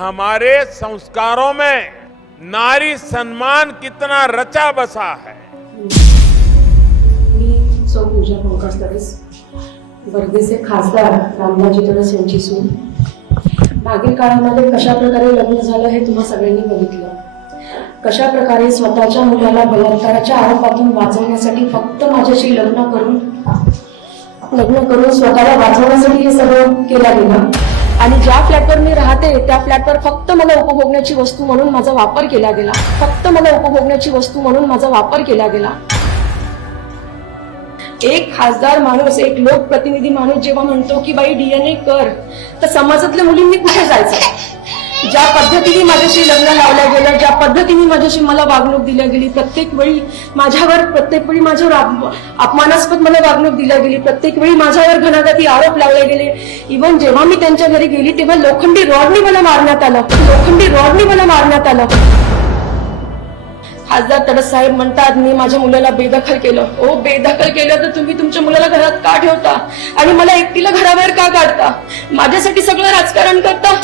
हमारे संस्कारों में नारी सम्मान कितना रचा बसा है। मी सौ पूजा पंकज तडस वर्धेचे खासदार तडस यांची सून. मागील काळामध्ये कशा प्रकारे लग्न झालं हे तुम्हा सगळ्यांनी बघितलं. कशा प्रकारे स्वतःच्या मुलाला बलात्काराच्या आरोपातून वाचवण्यासाठी फक्त माझ्याशी लग्न करून लग्न करून स्वतःला वाचवण्यासाठी हे सगळं केलं गेलं आणि ज्या फ्लॅटवर मी राहते त्या फ्लॅटवर फक्त मला उपभोगण्याची वस्तू म्हणून माझा वापर केला गेला. फक्त मला उपभोगण्याची वस्तू म्हणून माझा वापर केला गेला. एक खासदार माणूस एक लोकप्रतिनिधी माणूस जेव्हा म्हणतो की बाई डीएनए कर. तर समाजातल्या मुलींनी कुठे जायचं? ज्या पद्धतीने माझ्याशी लग्न लावल्या गेलं ज्या पद्धतीने माझ्याशी मला वागणूक दिल्या गेली प्रत्येक वेळी माझ्यावर प्रत्येक वेळी माझ्यावर अपमानास्पद मला वागणूक दिल्या गेली प्रत्येक वेळी माझ्यावर घणाघाती आरोप लावले गेले. इवन जेव्हा मी त्यांच्या घरी गेली तेव्हा लोखंडी रॉडनी मला मारण्यात आलं. लोखंडी रॉडनी मला मारण्यात आलं. खासदार तडस साहेब म्हणतात मी माझ्या मुलाला बेदखल केलं. ओ बेदखल केलं तर तुम्ही तुमच्या मुलाला घरात का ठेवता? आणि मला एकटीला घराबाहेर का काढता? माझ्यासाठी सगळं राजकारण करता?